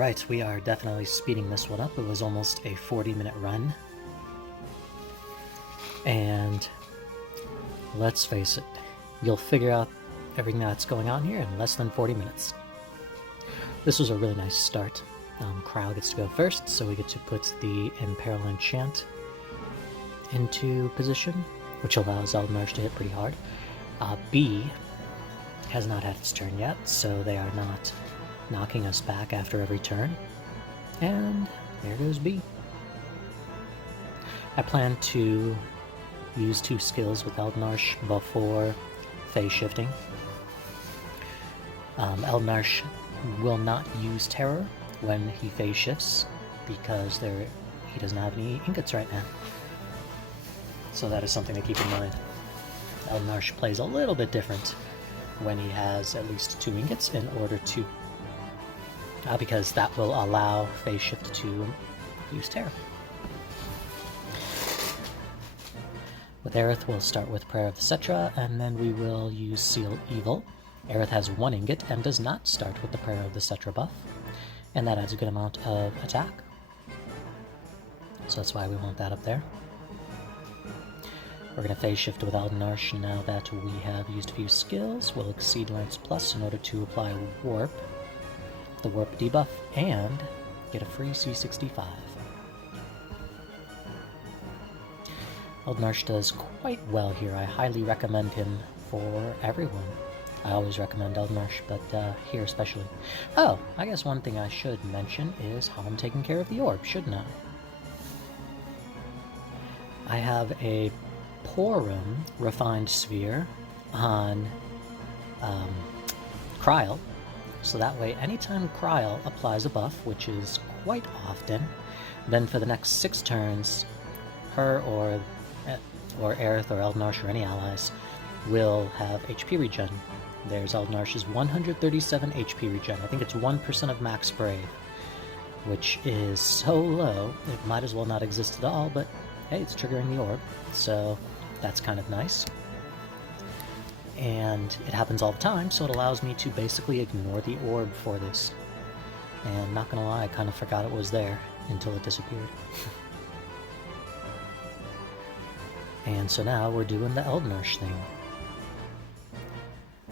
Alright, we are definitely speeding this one up. It was almost a 40-minute run. And let's face it, you'll figure out everything that's going on here in less than 40 minutes. This was a really nice start. Krile gets to go first, so we get to put the Imperil Enchant into position, which allows Eald'Narche to hit pretty hard. B has not had its turn yet, so they are not knocking us back after every turn. And there goes B. I plan to use 2 skills with Eald'Narche before phase shifting. Eald'Narche will not use Terror when he phase shifts because he doesn't have any Ingots right now. So that is something to keep in mind. Eald'Narche plays a little bit different when he has at least 2 Ingots in order to... because that will allow phase shift to use Terror. With Aerith, we'll start with Prayer of the Cetra, and then we will use Seal Evil. Aerith has 1 ingot and does not start with the Prayer of the Cetra buff, and that adds a good amount of attack. So that's why we want that up there. We're going to phase shift with Eald'Narche now that we have used a few skills. We'll exceed Lance Plus in order to apply Warp, the Warp debuff, and get a free C65. Eald'Narche does quite well here. I highly recommend him for everyone. I always recommend Eald'Narche, but here especially. Oh, I guess one thing I should mention is how I'm taking care of the orb, shouldn't I? I have a Porum Refined Sphere on Krile, so that way anytime Krile applies a buff, which is quite often, then for the next 6 turns, her or Aerith or Eald'Narche or any allies will have HP regen. There's Eald'Narche's 137 HP regen. I think it's 1% of max brave, which is so low, it might as well not exist at all, but hey, it's triggering the orb, so that's kind of nice. And it happens all the time, so it allows me to basically ignore the orb for this. And not gonna lie, I kind of forgot it was there until it disappeared. And so now we're doing the Eald'Narche thing.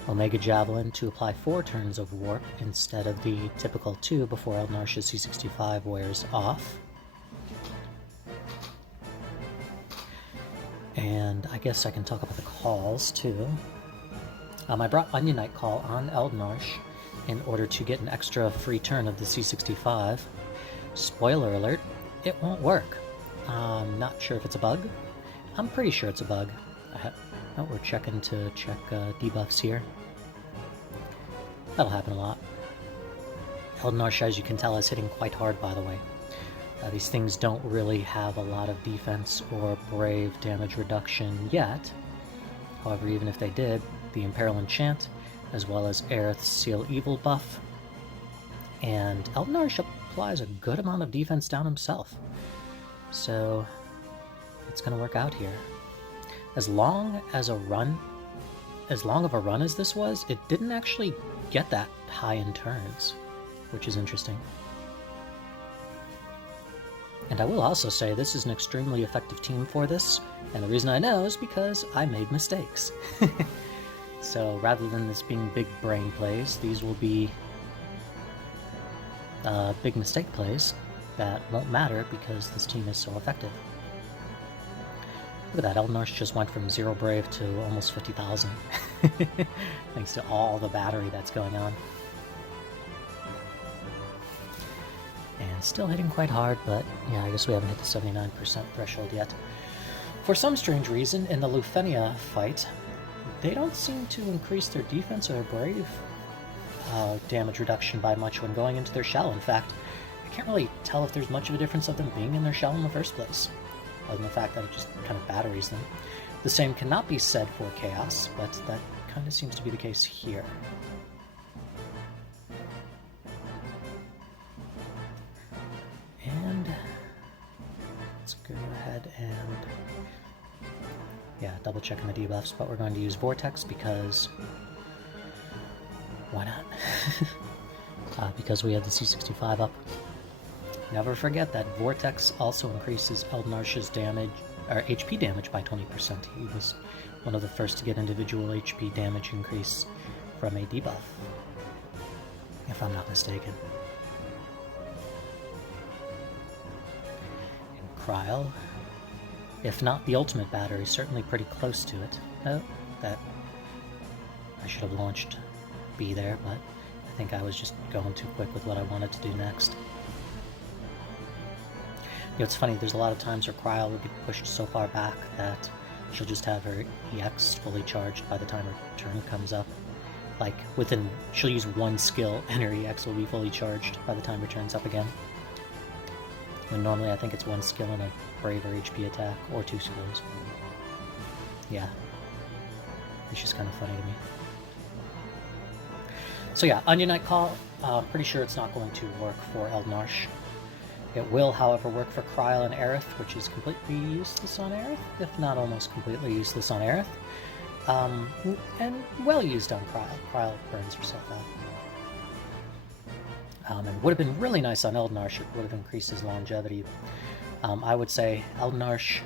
Omega Javelin to apply 4 turns of Warp instead of the typical 2 before Eald'Narche's C65 wears off. And I guess I can talk about the calls too. I brought Onion Knight Call on Eald'Narche in order to get an extra free turn of the C65. Spoiler alert, it won't work. I'm not sure if it's a bug. I'm pretty sure it's a bug. We're checking to check debuffs here. That'll happen a lot. Eald'Narche, as you can tell, is hitting quite hard, by the way. These things don't really have a lot of defense or brave damage reduction yet. However, even if they did, the Imperil Enchant, as well as Aerith's Seal Evil buff, and Eald'Narche applies a good amount of defense down himself. So it's going to work out here. As long of a run as this was, it didn't actually get that high in turns, which is interesting. And I will also say this is an extremely effective team for this, and the reason I know is because I made mistakes. So rather than this being big brain plays, these will be big mistake plays that won't matter because this team is so effective. Look at that, Eald'Narche just went from 0 brave to almost 50,000. Thanks to all the battery that's going on. And still hitting quite hard, but yeah, I guess we haven't hit the 79% threshold yet. For some strange reason, in the Lufenia fight, they don't seem to increase their defense or their brave damage reduction by much when going into their shell. In fact, I can't really tell if there's much of a difference of them being in their shell in the first place, other than the fact that it just kind of batteries them. The same cannot be said for Chaos, but that kind of seems to be the case here. And let's go ahead and double checking the debuffs, but we're going to use Vortex because why not? because we had the C65 up. Never forget that Vortex also increases Eald'Narche's damage, or HP damage by 20%. He was one of the first to get individual HP damage increase from a debuff, if I'm not mistaken. And Krile, if not the ultimate battery, certainly pretty close to it. Oh, that I should have launched B there, but I think I was just going too quick with what I wanted to do next. You know, it's funny, there's a lot of times where Krile will get pushed so far back that she'll just have her EX fully charged by the time her turn comes up. Like, she'll use one skill and her EX will be fully charged by the time her turn's up again. When normally I think it's one skill and a Brave or HP attack, or two skills. Yeah. It's just kind of funny to me. So yeah, Onion Knight Call, pretty sure it's not going to work for Eald'Narche. It will, however, work for Krile and Aerith, which is completely useless on Aerith, if not almost completely useless on Aerith. And well used on Krile. Krile burns herself out. And would have been really nice on Eald'Narche. It would have increased his longevity. I would say Eald'Narche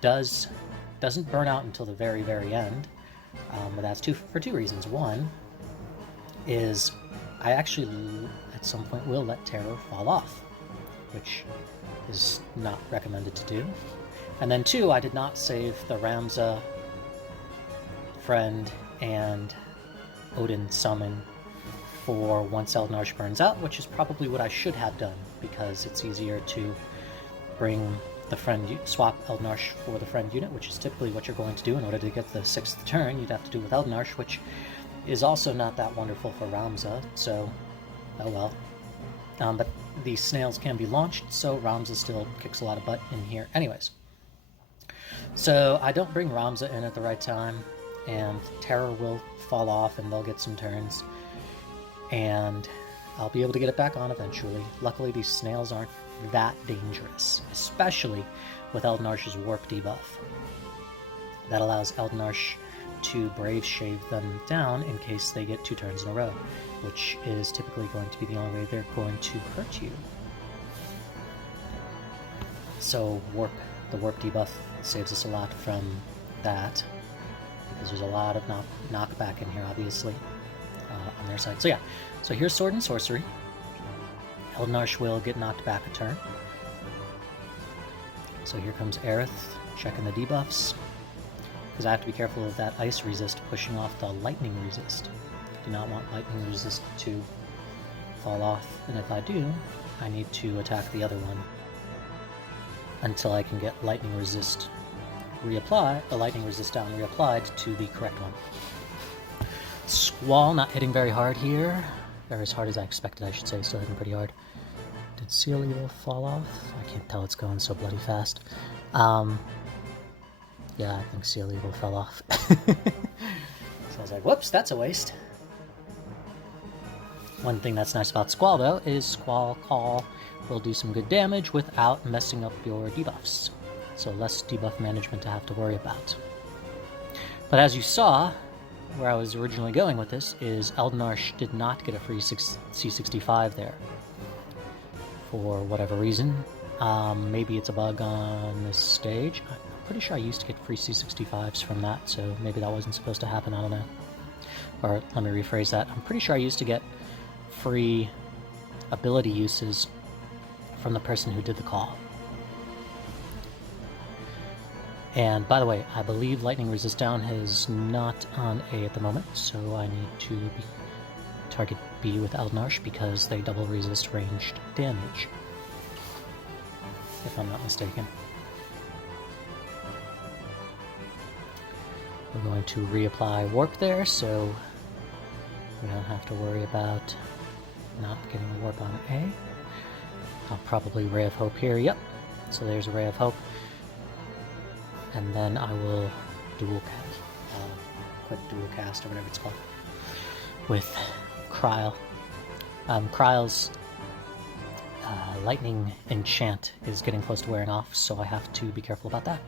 doesn't burn out until the very, very end. But that's for two reasons. One is I actually at some point will let Terror fall off, which is not recommended to do. And then two, I did not save the Ramza friend and Odin summon for once Eald'Narche burns out, which is probably what I should have done, because it's easier to bring the friend, swap Eald'Narche for the friend unit, which is typically what you're going to do in order to get the 6th turn. You'd have to do with Eald'Narche, which is also not that wonderful for Ramza, so oh well. But these snails can be launched, so Ramza still kicks a lot of butt in here. Anyways, so I don't bring Ramza in at the right time, and Terror will fall off and they'll get some turns, and I'll be able to get it back on eventually. Luckily, these snails aren't that dangerous, especially with Eald'Narche's warp debuff. That allows Eald'Narche to Brave Shave them down in case they get 2 turns in a row, which is typically going to be the only way they're going to hurt you. So the warp debuff saves us a lot from that, because there's a lot of knockback in here, obviously, on their side. So yeah, so here's Sword and Sorcery. Eald'Narche will get knocked back a turn. So here comes Aerith, checking the debuffs, because I have to be careful of that Ice Resist pushing off the Lightning Resist. I do not want Lightning Resist to fall off, and if I do, I need to attack the other one until I can get Lightning Resist reapplied, the Lightning Resist down reapplied to the correct one. Squall not hitting very hard here, or as hard as I expected, I should say, still hitting pretty hard. Did Seal Evil fall off? I can't tell, it's going so bloody fast. Yeah, I think Seal Evil fell off. So I was like, whoops, that's a waste. One thing that's nice about Squall, though, is Squall Call will do some good damage without messing up your debuffs. So less debuff management to have to worry about. But as you saw, where I was originally going with this is Eald'Narche did not get a free C65 there. For whatever reason. Maybe it's a bug on this stage. I'm pretty sure I used to get free C65s from that, so maybe that wasn't supposed to happen, I don't know. Or let me rephrase that. I'm pretty sure I used to get free ability uses from the person who did the call. And by the way, I believe Lightning Resist down is not on A at the moment, so I need to target B with Eald'Narche because they double resist ranged damage, if I'm not mistaken. We're going to reapply Warp there, so we don't have to worry about not getting a Warp on A. I'll probably Ray of Hope here, yep. So there's a Ray of Hope. And then I will quick dual cast, or whatever it's called, with Krile. Krile's Lightning Enchant is getting close to wearing off, so I have to be careful about that.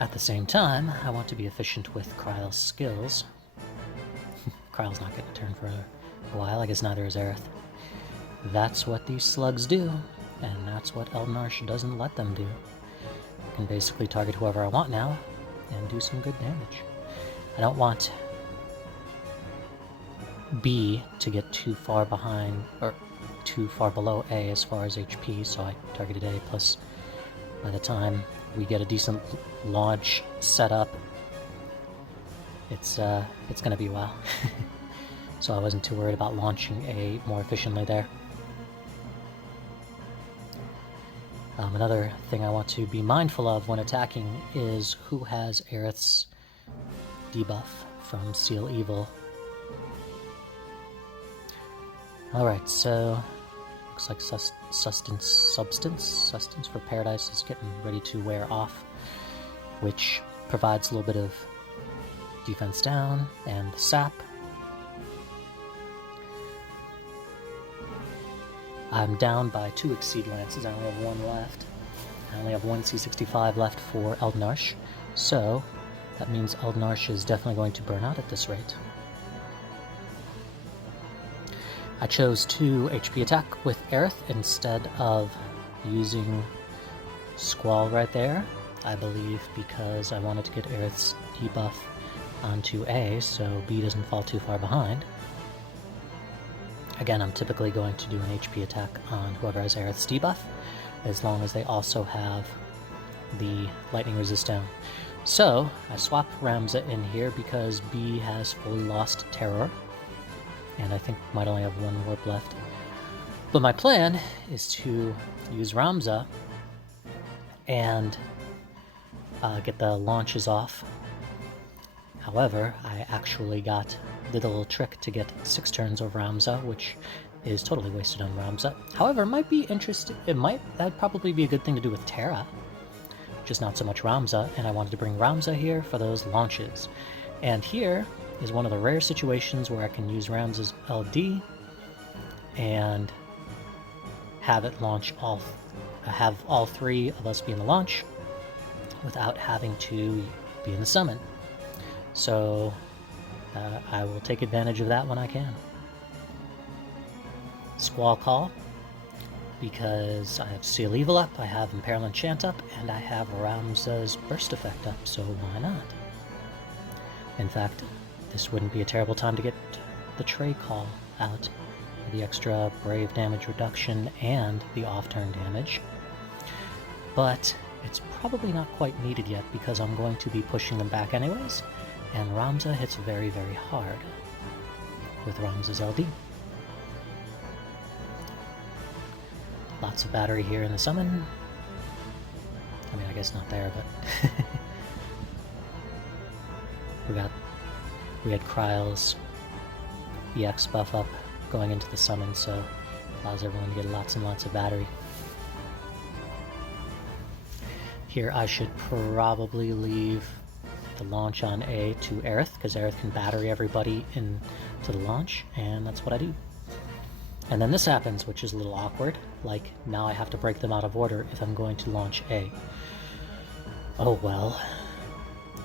At the same time, I want to be efficient with Krile's skills. Krile's not getting a turn for a while. I guess neither is Aerith. That's what these slugs do, and that's what Eald'Narche doesn't let them do. I can basically target whoever I want now and do some good damage. I don't want B to get too far behind, or too far below A as far as HP, so I targeted A, plus by the time we get a decent launch set up, it's gonna be a while. So I wasn't too worried about launching A more efficiently there. Another thing I want to be mindful of when attacking is who has Aerith's debuff from Seal Evil. Alright, so looks like Sustenance for Paradise is getting ready to wear off, which provides a little bit of defense down and sap. I'm down by 2 Exceed Lances. I only have 1 left. I only have 1 C65 left for Eald'Narche, so that means Eald'Narche is definitely going to burn out at this rate. I chose to HP attack with Aerith instead of using Squall right there, I believe because I wanted to get Aerith's debuff onto A so B doesn't fall too far behind. Again, I'm typically going to do an HP attack on whoever has Aerith's debuff, as long as they also have the lightning resist down. So, I swap Ramza in here because B has fully lost Terror, and I think might only have 1 warp left. But my plan is to use Ramza and get the launches off. However, I actually got the little trick to get 6 turns of Ramza, which is totally wasted on Ramza. However, that'd probably be a good thing to do with Terra, just not so much Ramza, and I wanted to bring Ramza here for those launches. And here is one of the rare situations where I can use Ramza's LD and have it launch have all 3 of us be in the launch without having to be in the summon. So I will take advantage of that when I can. Squall Call, because I have Seal Evil up, I have Imperil Enchant up, and I have Ramza's Burst Effect up, so why not? In fact, this wouldn't be a terrible time to get the Trey Call out, the extra Brave damage reduction and the off-turn damage. But it's probably not quite needed yet because I'm going to be pushing them back anyways, and Ramza hits very, very hard with Ramza's LD. Lots of battery here in the summon. I mean, I guess not there, but we had Krile's EX buff up going into the summon, so allows everyone to get lots and lots of battery. Here I should probably leave the launch on A to Aerith, because Aerith can battery everybody into the launch, and that's what I do. And then this happens, which is a little awkward, like now I have to break them out of order if I'm going to launch A. Oh well.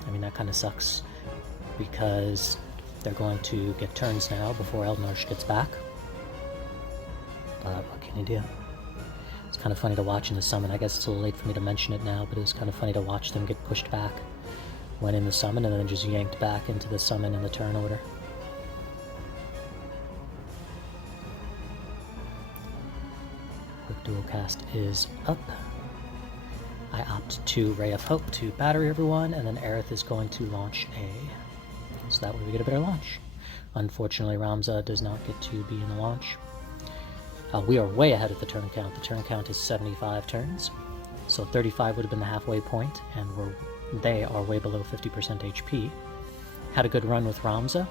I mean, that kind of sucks, because they're going to get turns now before Eald'Narche gets back. But what can you do? It's kind of funny to watch in the summon. I guess it's a little late for me to mention it now, but it was kind of funny to watch them get pushed back when in the summon and then just yanked back into the summon in the turn order. Quick dual cast is up. I opt to Ray of Hope to battery everyone, and then Aerith is going to launch A. So that way we get a better launch. Unfortunately, Ramza does not get to be in the launch. We are way ahead of the turn count. The turn count is 75 turns, so 35 would have been the halfway point, and they are way below 50% HP. Had a good run with Ramza,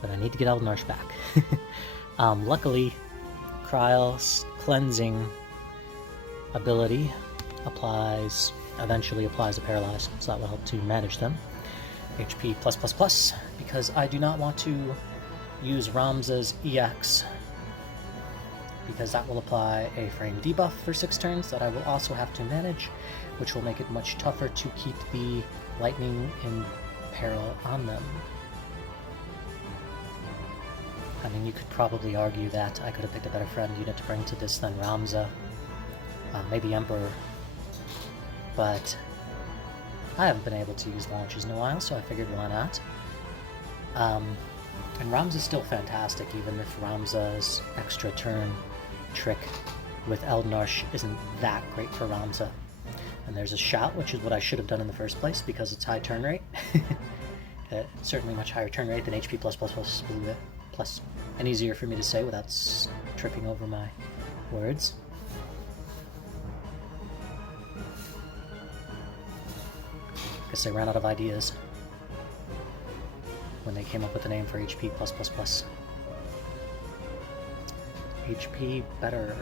but I need to get Eald'Narche back. Luckily, Krile's cleansing ability eventually applies a paralyze, so that will help to manage them. HP plus, because I do not want to use Ramza's EX, because that will apply a frame debuff for 6 turns that I will also have to manage, which will make it much tougher to keep the lightning in peril on them. I mean, you could probably argue that I could have picked a better friend unit to bring to this than Ramza. Maybe Emperor. But I haven't been able to use launches in a while, so I figured why not. And Ramza's still fantastic, even if Ramza's extra turn trick with Eald'Narche isn't that great for Ramza. And there's a shout, which is what I should have done in the first place because it's high turn rate. Certainly much higher turn rate than HP plus, and easier for me to say without tripping over my words. Guess they ran out of ideas when they came up with the name for HP plus. HP better.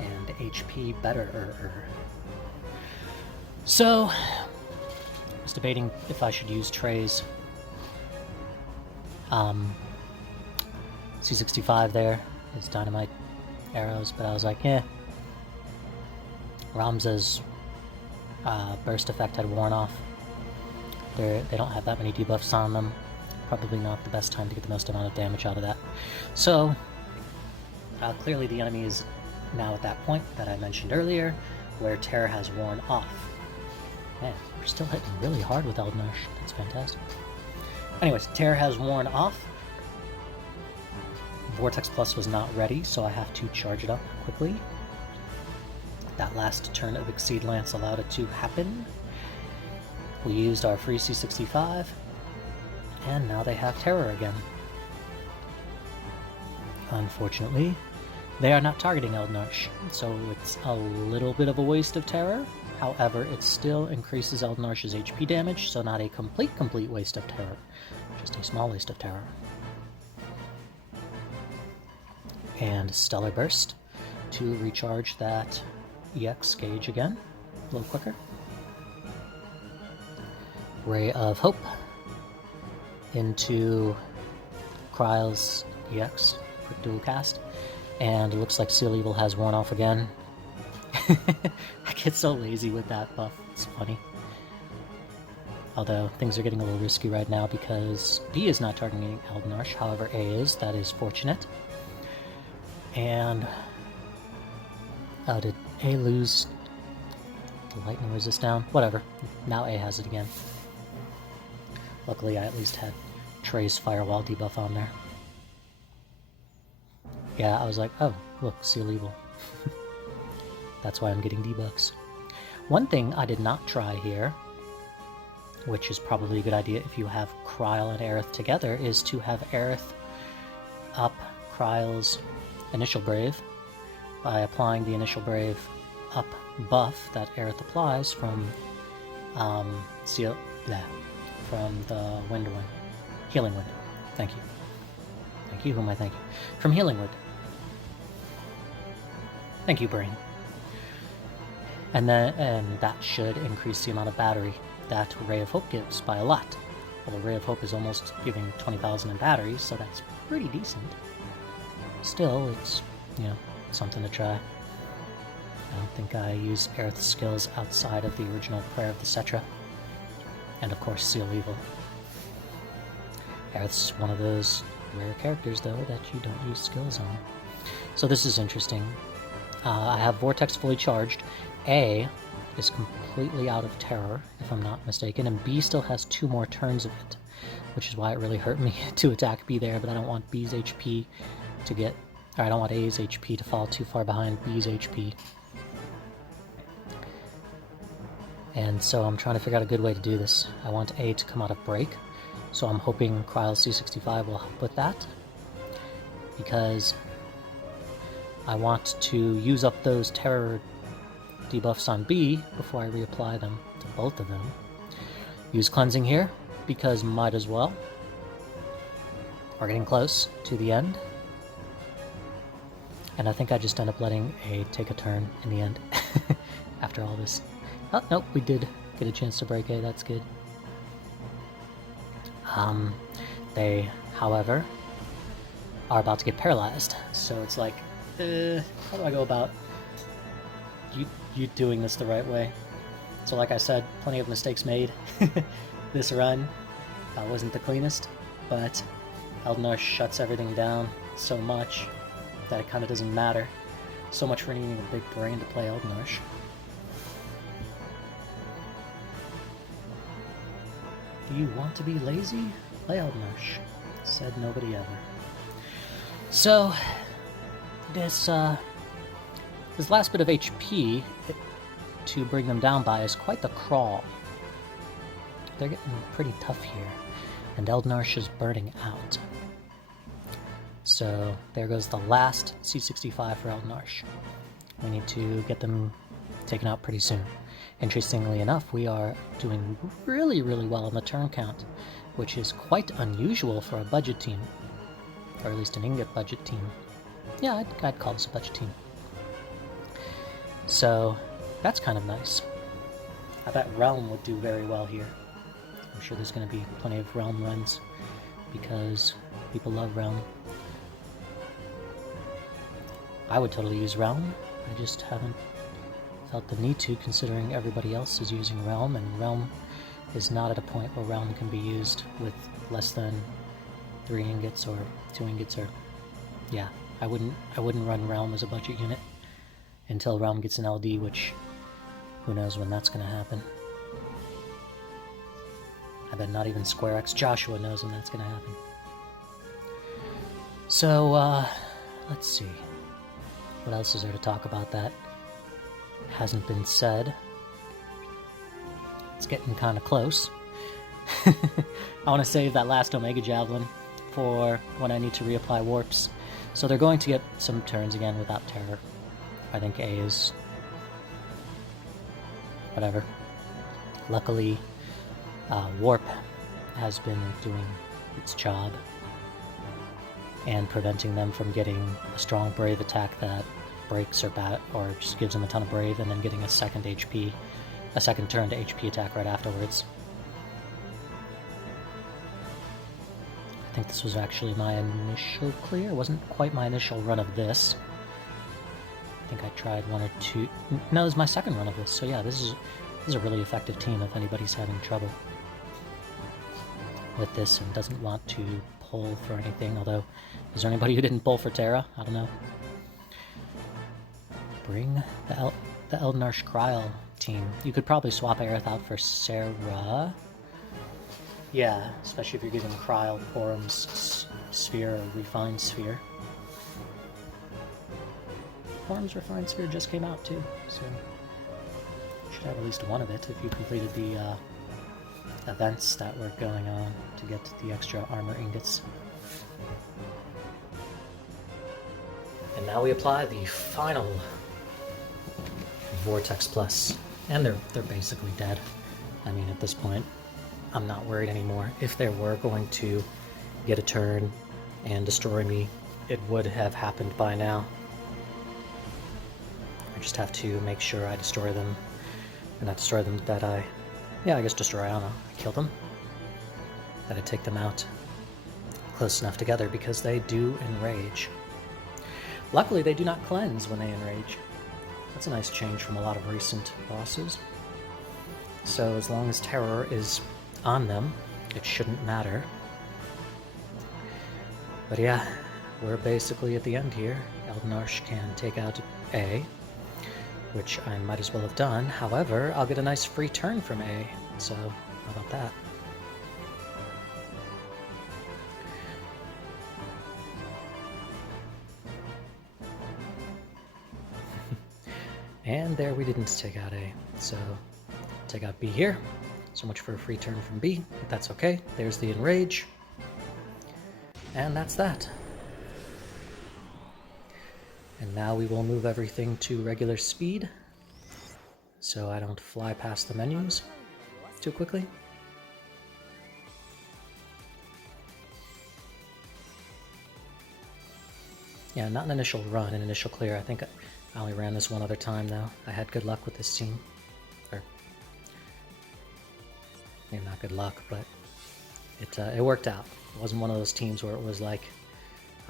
And HP better. So, I was debating if I should use Trey's C65 there, his dynamite arrows, but I was like, Ramza's burst effect had worn off. They don't have that many debuffs on them. Probably not the best time to get the most amount of damage out of that. So, clearly the enemy is now at that point that I mentioned earlier, where Terror has worn off. Man, we're still hitting really hard with Eald'Narche. That's fantastic. Anyways, Terror has worn off. Vortex Plus was not ready, so I have to charge it up quickly. That last turn of Exceed Lance allowed it to happen. We used our free C65, and now they have Terror again. Unfortunately, they are not targeting Eald'Narche, so it's a little bit of a waste of Terror. However, it still increases Eald'Narche's HP damage, so not a complete waste of Terror. Just a small waste of Terror. And Stellar Burst to recharge that EX gauge again, a little quicker. Ray of Hope into Krile's EX for dual cast. And it looks like Seal Evil has worn off again. I get so lazy with that buff, it's funny. Although things are getting a little risky right now because B is not targeting Eald'Narche, however A is, that is fortunate. And did A lose the lightning resist down? Whatever, now A has it again. Luckily I at least had Trey's Firewall debuff on there. Yeah, I was like, oh, look, Seal Evil. That's why I'm getting debuffs. One thing I did not try here, which is probably a good idea if you have Krile and Aerith together, is to have Aerith up Krile's Initial Brave by applying the Initial Brave up buff that Aerith applies from from the Healing Wind. Thank you. Thank you, who am I thanking? From Healing Wind. Thank you, brain. And that should increase the amount of battery that Ray of Hope gives by a lot. Although Ray of Hope is almost giving 20,000 in batteries, so that's pretty decent. Still, it's, something to try. I don't think I use Aerith's skills outside of the original Prayer of the Cetra. And of course, Seal Evil. Aerith's one of those rare characters, though, that you don't use skills on. So this is interesting. I have Vortex fully charged. A is completely out of Terror, if I'm not mistaken, and B still has 2 more turns of it, which is why it really hurt me to attack B there, but I don't want B's HP to get... or I don't want A's HP to fall too far behind B's HP. And so I'm trying to figure out a good way to do this. I want A to come out of break, so I'm hoping Krile's C65 will help with that, because I want to use up those Terror debuffs on B before I reapply them to both of them. Use Cleansing here, because might as well. We're getting close to the end. And I think I just end up letting A take a turn in the end after all this. Oh, nope, we did get a chance to break A, that's good. They, however, are about to get paralyzed, so it's like, how do I go about you doing this the right way? So like I said, plenty of mistakes made. This run wasn't the cleanest, but Eald'Narche shuts everything down so much that it kind of doesn't matter. So much for needing a big brain to play Eald'Narche. Do you want to be lazy? Play Eald'Narche. Said nobody ever. So, this last bit of HP to bring them down by is quite the crawl. They're getting pretty tough here, and Eald'Narche is burning out. So there goes the last C65 for Eald'Narche. We need to get them taken out pretty soon. Interestingly enough, we are doing really, really well on the turn count, which is quite unusual for a budget team, or at least an ingot budget team. Yeah, I'd call this a budget team. So that's kind of nice. I bet Realm would do very well here. I'm sure there's going to be plenty of Realm runs because people love Realm. I would totally use Realm. I just haven't felt the need to, considering everybody else is using Realm, and Realm is not at a point where Realm can be used with less than 3 ingots or 2 ingots, or yeah, I wouldn't run Realm as a budget unit until Realm gets an LD, which who knows when that's going to happen. I bet not even Square X Joshua knows when that's going to happen. So, let's see. What else is there to talk about that hasn't been said? It's getting kind of close. I want to save that last Omega Javelin for when I need to reapply warps. So they're going to get some turns again without terror. I think A is whatever. Luckily, warp has been doing its job and preventing them from getting a strong brave attack that breaks or just gives them a ton of brave, and then getting a second turn to HP attack right afterwards. I think this was actually my initial clear. It wasn't quite my initial run of this. I think I tried 1 or 2. No, this is my second run of this. So yeah, this is a really effective team if anybody's having trouble with this and doesn't want to pull for anything. Although, is there anybody who didn't pull for Terra? I don't know. Bring the Eald'Narche Krile team. You could probably swap Aerith out for Sarah. Yeah, especially if you're giving Krile Porum's Sphere or Refined Sphere. Porum's Refined Sphere just came out too, so you should have at least one of it if you completed the events that were going on to get the extra armor ingots. And now we apply the final Vortex Plus, and they're basically dead. I mean, at this point, I'm not worried anymore. If they were going to get a turn and destroy me, it would have happened by now. I just have to make sure I destroy them, or not destroy them, that I guess destroy, I don't know, I kill them, that I take them out close enough together, because they do enrage. Luckily, they do not cleanse when they enrage. That's a nice change from a lot of recent bosses. So as long as terror is on them, it shouldn't matter. But yeah, we're basically at the end here. Eald'Narche can take out A, which I might as well have done. However, I'll get a nice free turn from A, so how about that? And there we didn't take out A, so take out B here. So much for a free turn from B, but that's okay. There's the Enrage. And that's that. And now we will move everything to regular speed, so I don't fly past the menus too quickly. Yeah, not an initial run, an initial clear. I think I only ran this one other time though. I had good luck with this team. Or maybe not good luck, but it worked out. It wasn't one of those teams where it was like,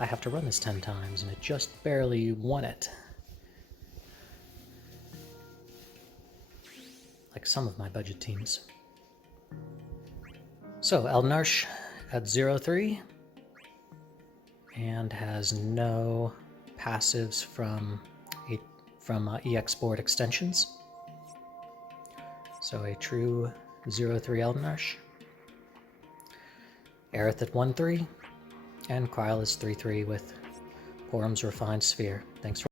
I have to run this 10 times, and it just barely won it. Like some of my budget teams. So, Eald'Narche at 0-3 and has no passives from EX board extensions. So a true 0-3 Eald'Narche. Aerith at 1-3, and Krile is 3-3 with Porum's Refined Sphere. Thanks for